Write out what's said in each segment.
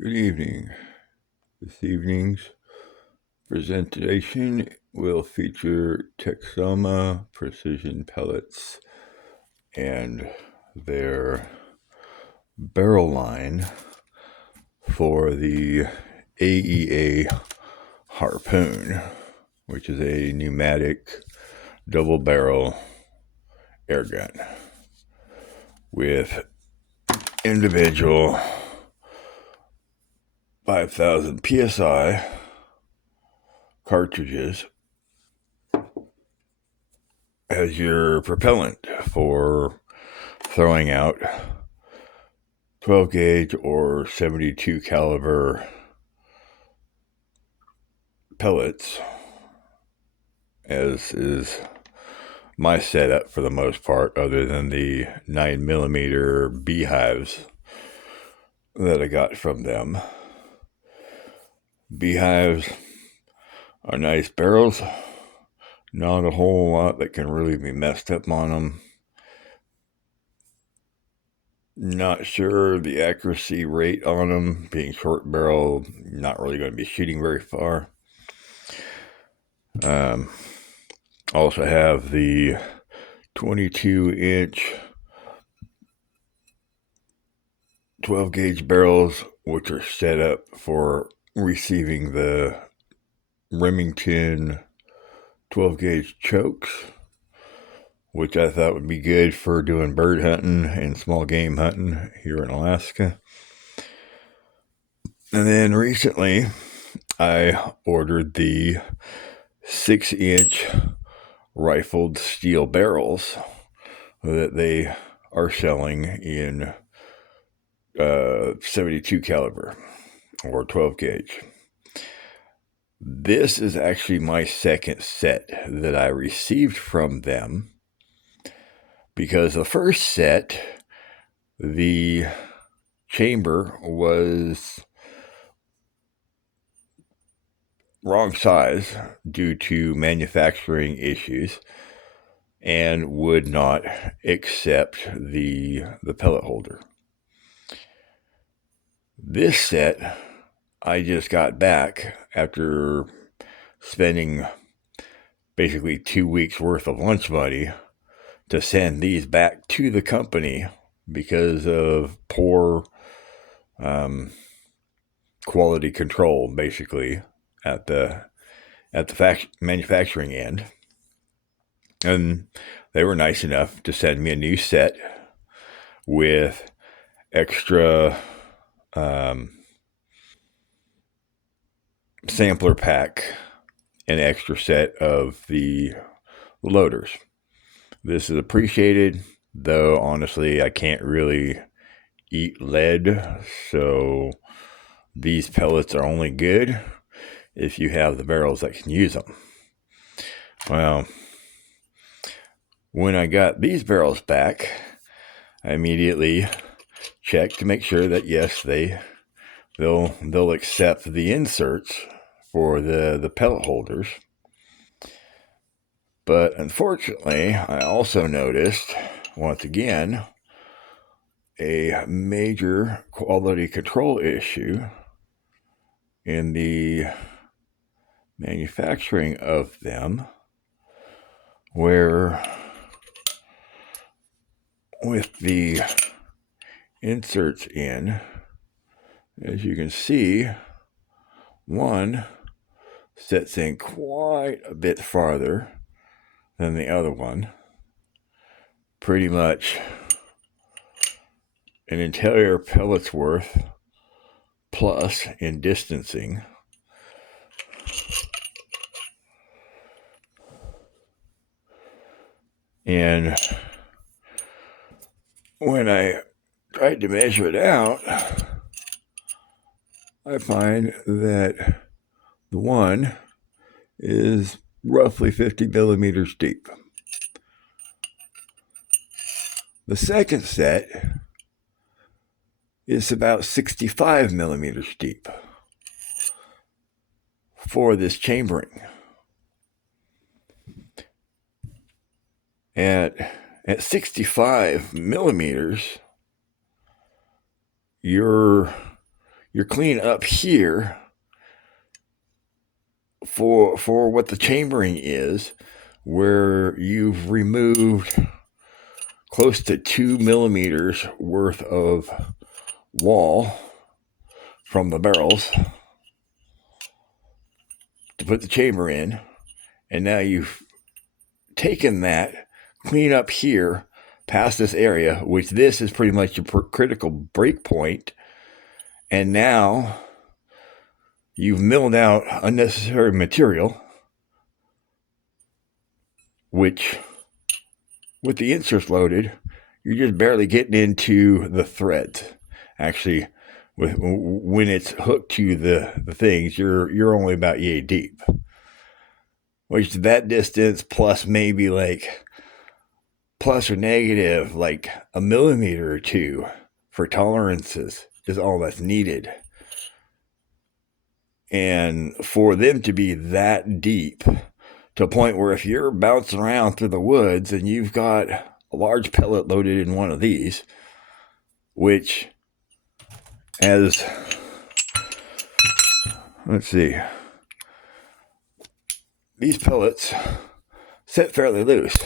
Good evening. This evening's presentation will feature Texoma precision pellets and their barrel line for the AEA Harpoon, which is a pneumatic double barrel air gun with individual 5,000 psi cartridges as your propellant for throwing out 12 gauge or 72 caliber pellets, as is my setup for the most part, other than the 9mm beehives that I got from them. Beehives are nice barrels, not a whole lot that can really be messed up on them. Not sure the accuracy rate on them, being short barrel, not really going to be shooting very far. Also have the 22-inch 12 gauge barrels, which are set up for receiving the Remington 12 gauge chokes, which I thought would be good for doing bird hunting and small game hunting here in Alaska. And then recently I ordered the 6-inch rifled steel barrels that they are selling in 72 caliber or 12 gauge. This is actually my second set that I received from them, because the first set, the chamber was wrong size due to manufacturing issues and would not accept the pellet holder. This set I just got back after spending basically 2 weeks worth of lunch money to send these back to the company because of poor quality control, basically at the manufacturing end. And they were nice enough to send me a new set with extra sampler pack, an extra set of the loaders. This is appreciated, though honestly I can't really eat lead, so these pellets are only good if you have the barrels that can use them. Well, when I got these barrels back, I immediately checked to make sure that yes, they'll accept the inserts for the pellet holders. But unfortunately, I also noticed, once again, a major quality control issue in the manufacturing of them, where with the inserts in, as you can see, one sets in quite a bit farther than the other one. Pretty much an entire pellet's worth plus in distancing. And when I tried to measure it out, I find that the one is roughly 50 millimeters deep. The second set is about 65 millimeters deep for this chambering. At 65 millimeters, you're you're clean up here for what the chambering is, where you've removed close to 2 millimeters worth of wall from the barrels to put the chamber in. And now you've taken that, clean up here past this area, which this is pretty much your critical break point. And now you've milled out unnecessary material, which with the inserts loaded, you're just barely getting into the threads. Actually, when it's hooked to the things, you're only about yay deep. Which that distance plus maybe like plus or negative like a millimeter or two for tolerances is all that's needed. And for them to be that deep to a point where if you're bouncing around through the woods and you've got a large pellet loaded in one of these, which as, let's see, these pellets sit fairly loose.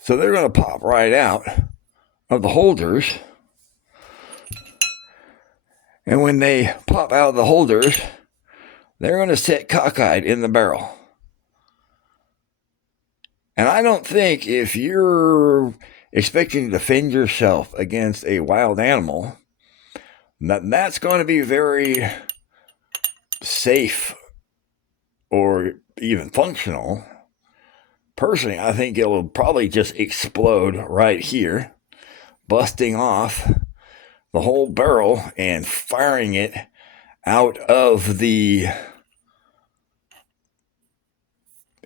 So they're going to pop right out of the holders. And when they pop out of the holders, they're going to sit cockeyed in the barrel. And I don't think if you're expecting to defend yourself against a wild animal, that's going to be very safe or even functional. Personally, I think it'll probably just explode right here, busting off the whole barrel and firing it out of the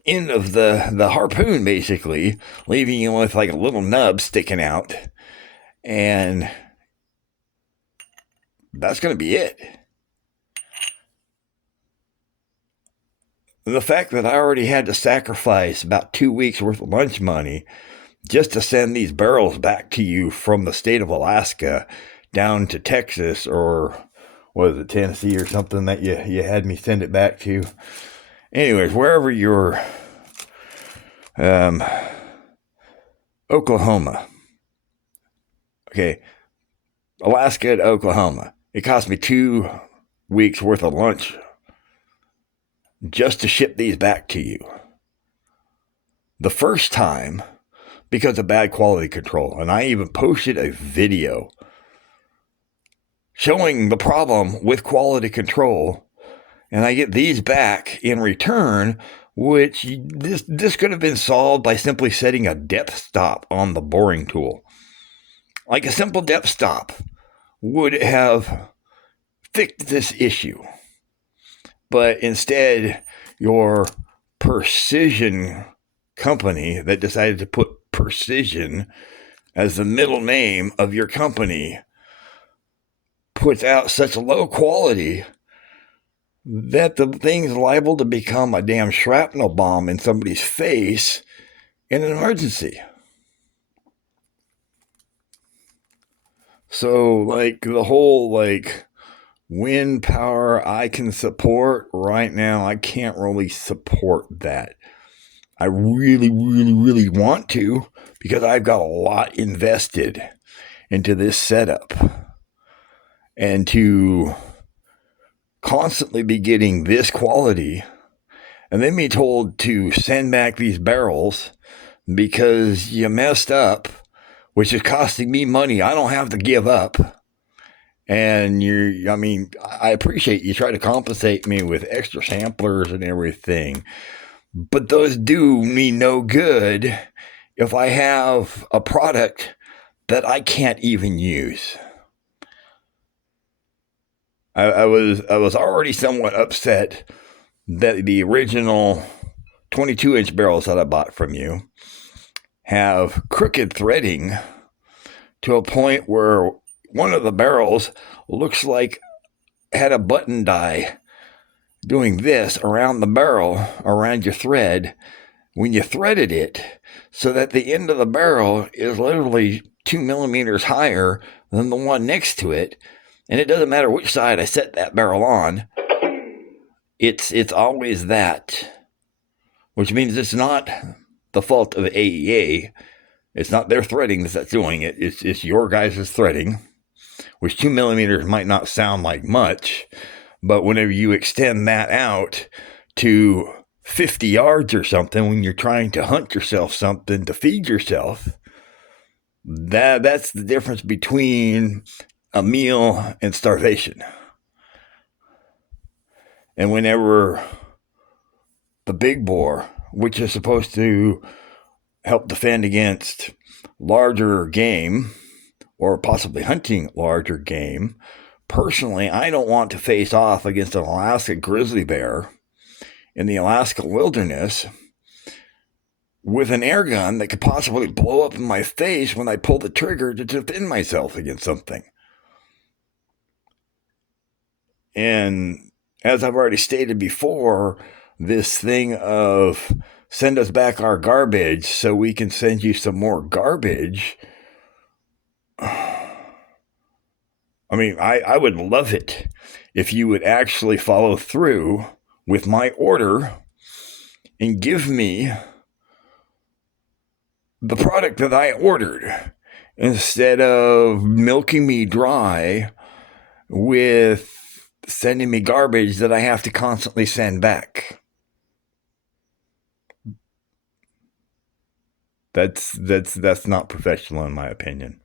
end of the harpoon, basically, leaving you with like a little nub sticking out. And that's going to be it. The fact that I already had to sacrifice about 2 weeks worth of lunch money just to send these barrels back to you from the state of Alaska down to Texas, or was it Tennessee or something that you had me send it back to? Anyways, wherever you're, Oklahoma. Okay, Alaska to Oklahoma. It cost me 2 weeks worth of lunch just to ship these back to you. The first time, because of bad quality control. And I even posted a video showing the problem with quality control. And I get these back in return, which this could have been solved by simply setting a depth stop on the boring tool. Like a simple depth stop would have fixed this issue. But instead, your precision company that decided to put precision as the middle name of your company puts out such low quality that the thing's liable to become a damn shrapnel bomb in somebody's face in an emergency. So, like, the whole, like, wind power I can support right now, I can't really support that. I really, really, really want to, because I've got a lot invested into this setup. And to constantly be getting this quality and then be told to send back these barrels because you messed up, which is costing me money I don't have to give up. And I appreciate you try to compensate me with extra samplers and everything, but those do me no good if I have a product that I can't even use. I was already somewhat upset that the original 22-inch barrels that I bought from you have crooked threading to a point where one of the barrels looks like had a button die doing this around the barrel, around your thread, when you threaded it, so that the end of the barrel is literally 2 millimeters higher than the one next to it. And it doesn't matter which side I set that barrel on, it's always that, which means it's not the fault of AEA. It's not their threading that's doing it. It's your guys' threading, which 2 millimeters might not sound like much, but whenever you extend that out to 50 yards or something, when you're trying to hunt yourself something to feed yourself, that's the difference between a meal and starvation. And whenever the big bore, which is supposed to help defend against larger game or possibly hunting larger game, personally, I don't want to face off against an Alaska grizzly bear in the Alaska wilderness with an air gun that could possibly blow up in my face when I pull the trigger to defend myself against something. And as I've already stated before, this thing of send us back our garbage so we can send you some more garbage. I mean, I would love it if you would actually follow through with my order and give me the product that I ordered instead of milking me dry with sending me garbage that I have to constantly send back. That's not professional in my opinion.